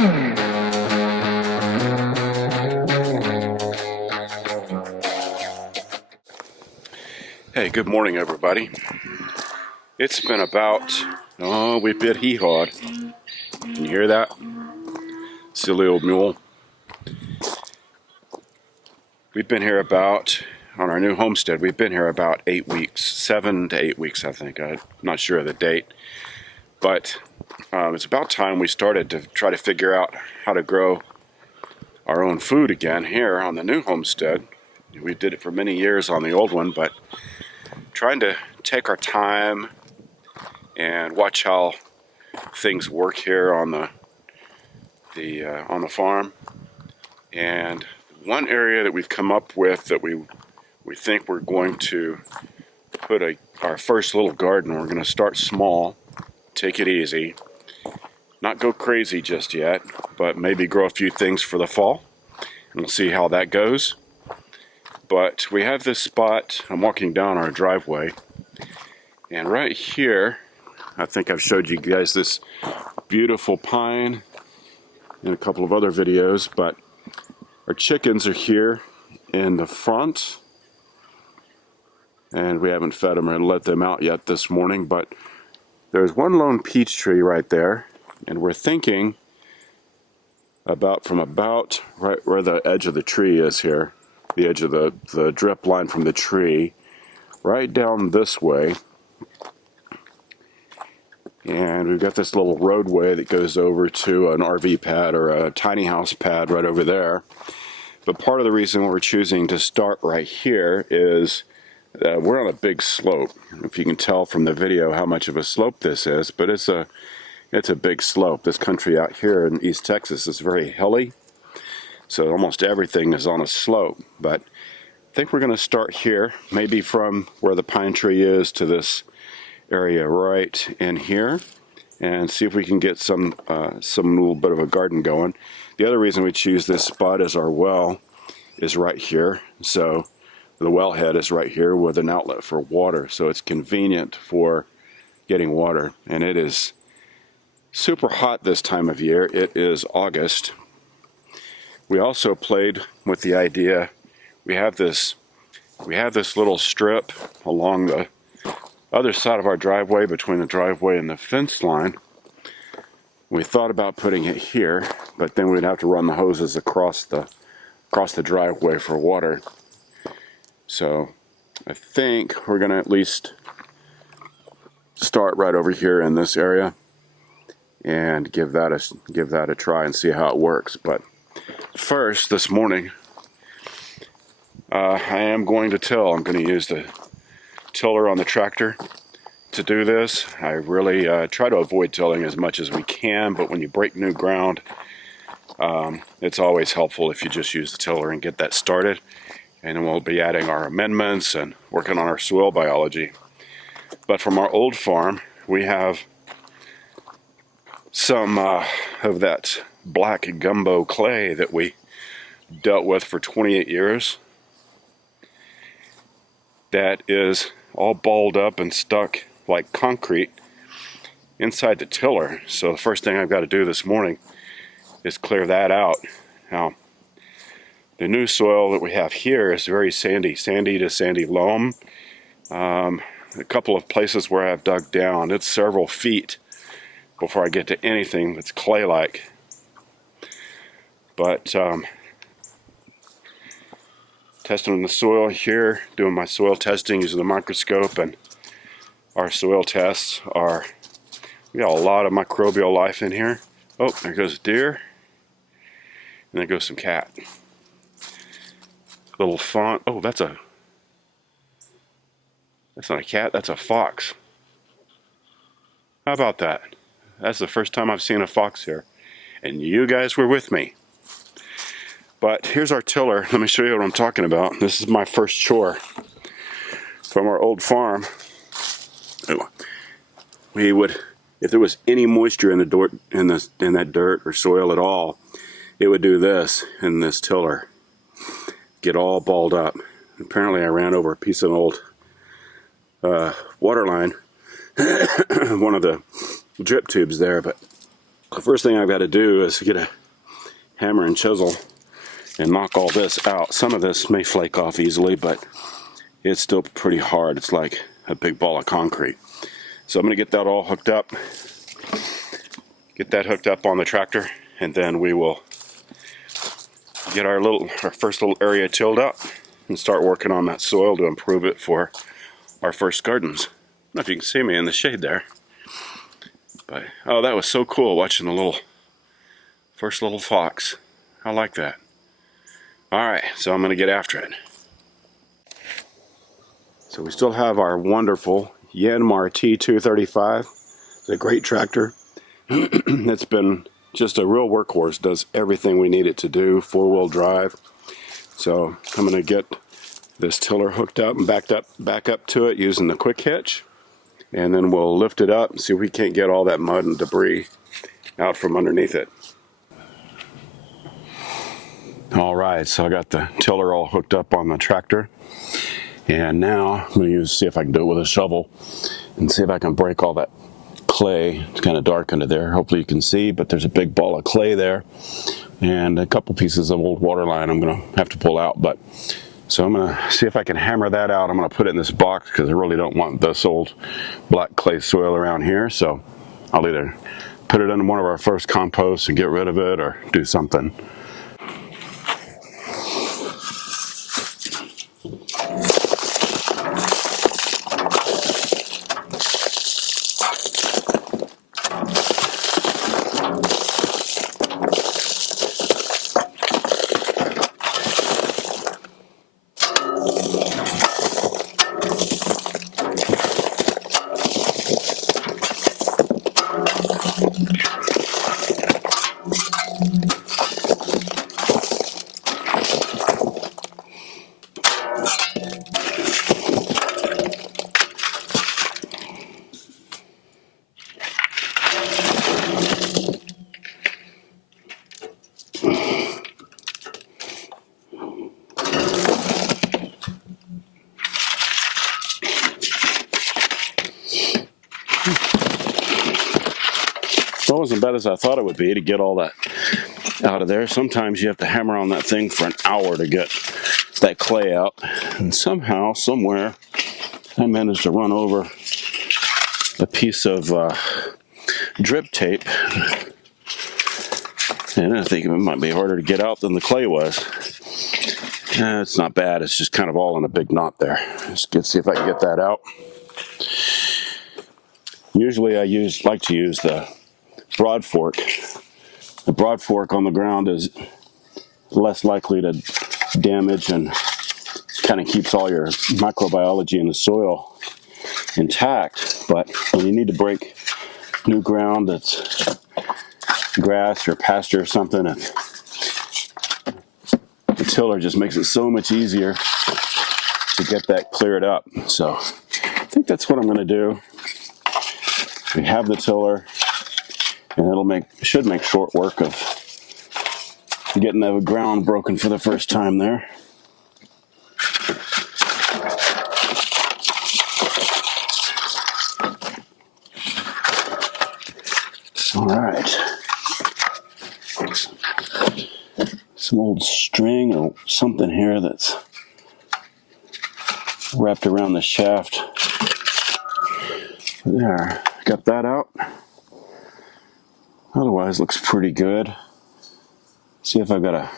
Hey, good morning, everybody. It's been about, we've been hee-hawed. Can you hear that? Silly old mule. We've been here about, on our new homestead, we've been here about 8 weeks, 7 to 8 weeks, I think. I'm not sure of the date. But it's about time we started to try to figure out how to grow our own food again here on the new homestead. We did it for many years on the old one, but trying to take our time and watch how things work here on the farm. And one area that we've come up with that we think we're going to put our first little garden. We're going to start small, take it easy, not go crazy just yet, but maybe grow a few things for the fall, and we'll see how that goes. But we have this spot. I'm walking down our driveway, and right here, I think I've showed you guys this beautiful pine in a couple of other videos, but our chickens are here in the front, and we haven't fed them or let them out yet this morning, but there's one lone peach tree right there, and we're thinking from about right where the edge of the tree is here, the edge of the drip line from the tree, right down this way. And we've got this little roadway that goes over to an RV pad or a tiny house pad right over there. But part of the reason we're choosing to start right here is we're on a big slope. If you can tell from the video how much of a slope this is, but it's a big slope. This country out here in East Texas is very hilly, so almost everything is on a slope. But I think we're going to start here, maybe from where the pine tree is to this area right in here, and see if we can get some little bit of a garden going. The other reason we choose this spot is our well is right here. So the wellhead is right here with an outlet for water, so it's convenient for getting water. And it is super hot this time of year. It is August. We also played with the idea, we have this little strip along the other side of our driveway, between the driveway and the fence line. We thought about putting it here, but then we'd have to run the hoses across the driveway for water. So I think we're going to at least start right over here in this area and give that a try and see how it works. But first, this morning, I am going to till. I'm going to use the tiller on the tractor to do this. I really try to avoid tilling as much as we can, but when you break new ground, it's always helpful if you just use the tiller and get that started. And then we'll be adding our amendments and working on our soil biology. But from our old farm, we have some of that black gumbo clay that we dealt with for 28 years. That is all balled up and stuck like concrete inside the tiller. So the first thing I've got to do this morning is clear that out. Now, the new soil that we have here is very sandy to sandy loam. A couple of places where I've dug down, it's several feet before I get to anything that's clay-like. But testing the soil here, doing my soil testing using the microscope, and our soil tests are, we got a lot of microbial life in here. Oh, there goes a deer, and there goes some cat. Little fawn. Oh, that's not a cat, that's a fox. How about that? That's the first time I've seen a fox here, and you guys were with me. But here's our tiller. Let me show you what I'm talking about. This is my first chore from our old farm. We would, if there was any moisture in the dirt, in that dirt or soil at all, it would do this in this tiller. Get all balled up. Apparently I ran over a piece of old water line, one of the drip tubes there, but The first thing I've got to do is get a hammer and chisel and knock all this out. Some of this may flake off easily, but it's still pretty hard. It's like a big ball of concrete. So I'm going to get that all hooked up. Get that hooked up on the tractor, and then we will get our first little area tilled up and start working on that soil to improve it for our first gardens. I don't know if you can see me in the shade there. But, oh, that was so cool watching the first little fox. I like that. Alright, so I'm going to get after it. So we still have our wonderful Yanmar T235. It's a great tractor. It's been just a real workhorse. Does everything we need it to do. 4-wheel drive. So I'm going to get this tiller hooked up and back up to it using the quick hitch. And then we'll lift it up and see if we can't get all that mud and debris out from underneath it. Alright, so I got the tiller all hooked up on the tractor. And now I'm going to see if I can do it with a shovel and see if I can break all that clay. It's kind of dark under there. Hopefully you can see, but there's a big ball of clay there and a couple pieces of old water line I'm going to have to pull out. So I'm going to see if I can hammer that out. I'm going to put it in this box because I really don't want this old black clay soil around here. So I'll either put it in one of our first composts and get rid of it or do something. It wasn't as bad as I thought it would be to get all that out of there. Sometimes you have to hammer on that thing for an hour to get that clay out. And somehow, somewhere, I managed to run over a piece of drip tape. And I think it might be harder to get out than the clay was. It's not bad. It's just kind of all in a big knot there. Let's see if I can get that out. Usually I like to use the broad fork. The broad fork on the ground is less likely to damage and kind of keeps all your microbiology in the soil intact. But when you need to break new ground that's grass or pasture or something, the tiller just makes it so much easier to get that cleared up. So I think that's what I'm going to do. We have the tiller, and should make short work of getting the ground broken for the first time there. All right. Some old string or something here that's wrapped around the shaft. There, got that out. Otherwise, looks pretty good. See if I've got a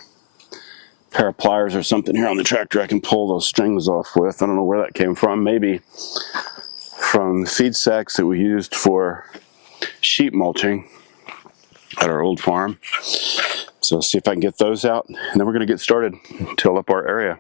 pair of pliers or something here on the tractor I can pull those strings off with. I don't know where that came from. Maybe from feed sacks that we used for sheep mulching at our old farm. So see if I can get those out, and then we're going to get started, till up our area.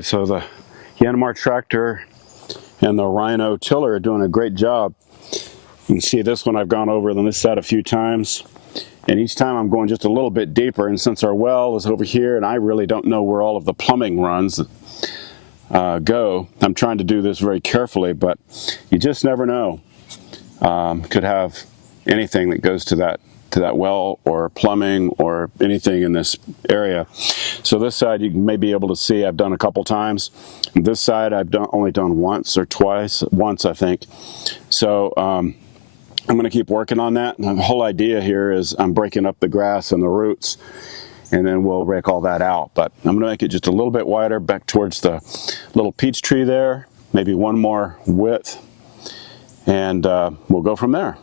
Right, so the Yanmar tractor and the Rhino tiller are doing a great job. You can see this one I've gone over on this side a few times, and each time I'm going just a little bit deeper, and since our well is over here and I really don't know where all of the plumbing runs go, I'm trying to do this very carefully, but you just never know. Could have anything that goes to that well or plumbing or anything in this area. So this side you may be able to see I've done a couple times. This side I've only done once or twice, once I think. So I'm going to keep working on that. And the whole idea here is I'm breaking up the grass and the roots, and then we'll rake all that out. But I'm going to make it just a little bit wider back towards the little peach tree there, maybe one more width, and we'll go from there.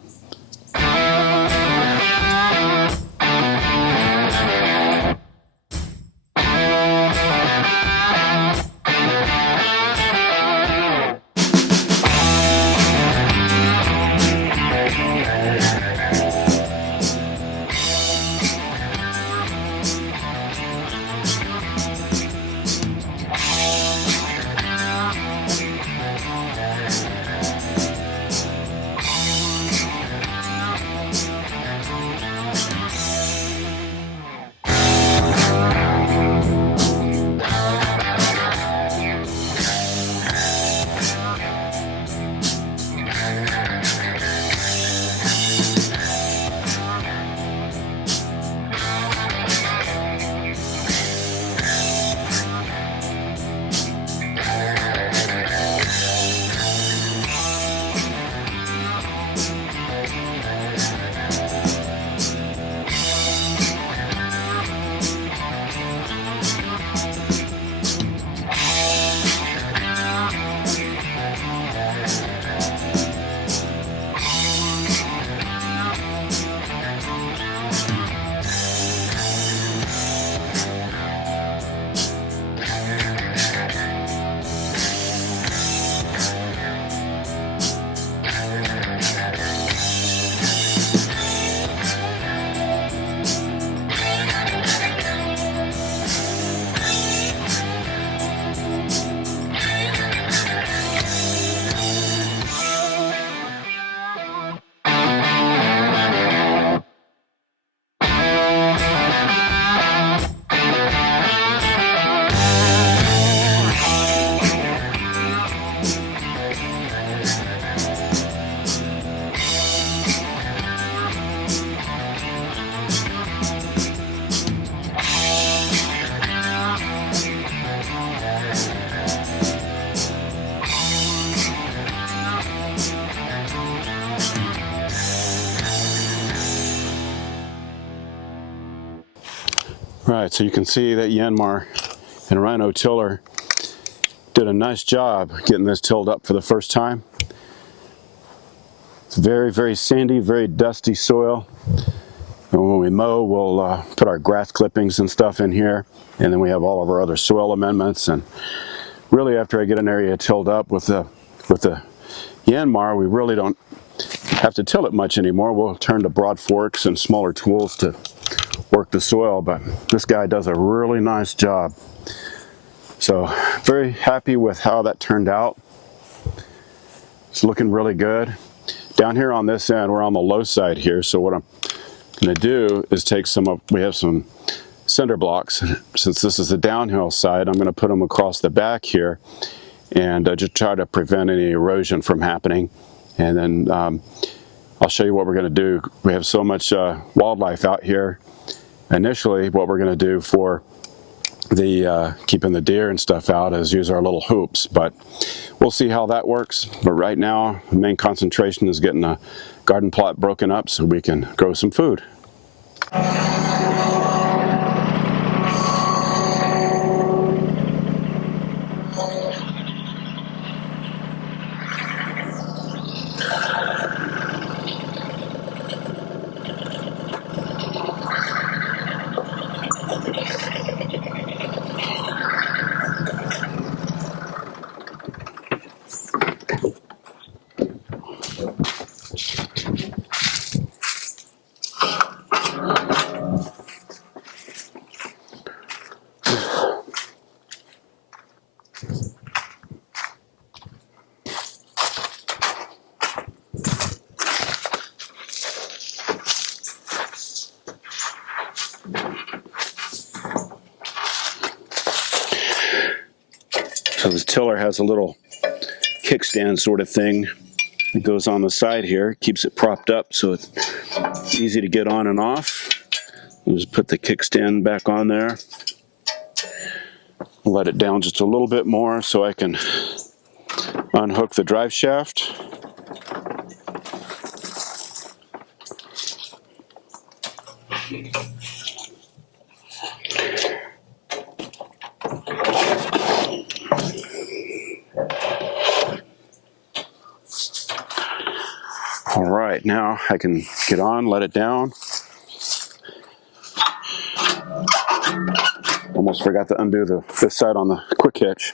Right, so you can see that Yanmar and Rhino tiller did a nice job getting this tilled up for the first time. It's very, very sandy, very dusty soil. And when we mow, we'll put our grass clippings and stuff in here, and then we have all of our other soil amendments. And really, after I get an area tilled up with the Yanmar, we really don't have to till it much anymore. We'll turn to broad forks and smaller tools to work the soil, but this guy does a really nice job. So very happy with how that turned out. It's looking really good. Down here on this end, we're on the low side here, so what I'm going to do is take we have some cinder blocks. Since this is the downhill side, I'm going to put them across the back here and just try to prevent any erosion from happening. And then I'll show you what we're going to do. We have so much wildlife out here. Initially, what we're going to do for the keeping the deer and stuff out is use our little hoops, but we'll see how that works. But right now, the main concentration is getting a garden plot broken up so we can grow some food. So this tiller has a little kickstand sort of thing. It goes on the side here, keeps it propped up so it's easy to get on and off. We'll just put the kickstand back on there. Let it down just a little bit more so I can unhook the drive shaft. All right, now I can get on, let it down. Almost forgot to undo this side on the quick hitch.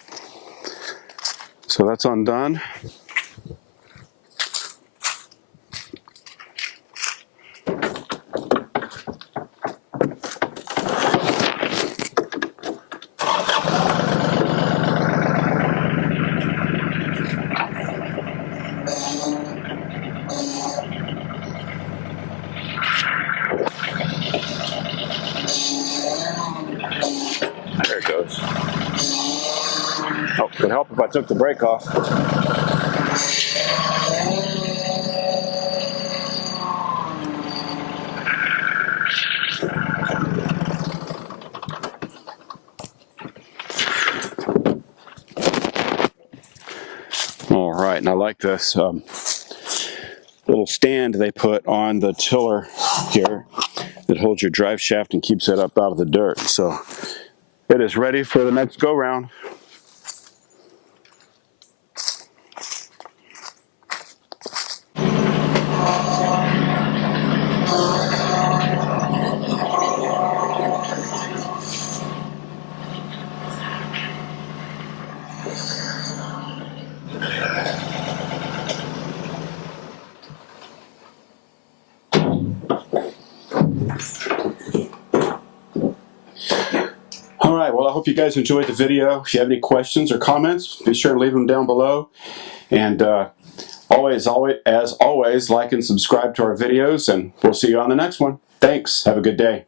So that's undone. There it goes. Oh, could help if I took the brake off. All right, and I like this little stand they put on the tiller here that holds your drive shaft and keeps it up out of the dirt. So it is ready for the next go round. All right, well, I hope you guys enjoyed the video. If you have any questions or comments, be sure to leave them down below. And as always, like and subscribe to our videos, and we'll see you on the next one. Thanks. Have a good day.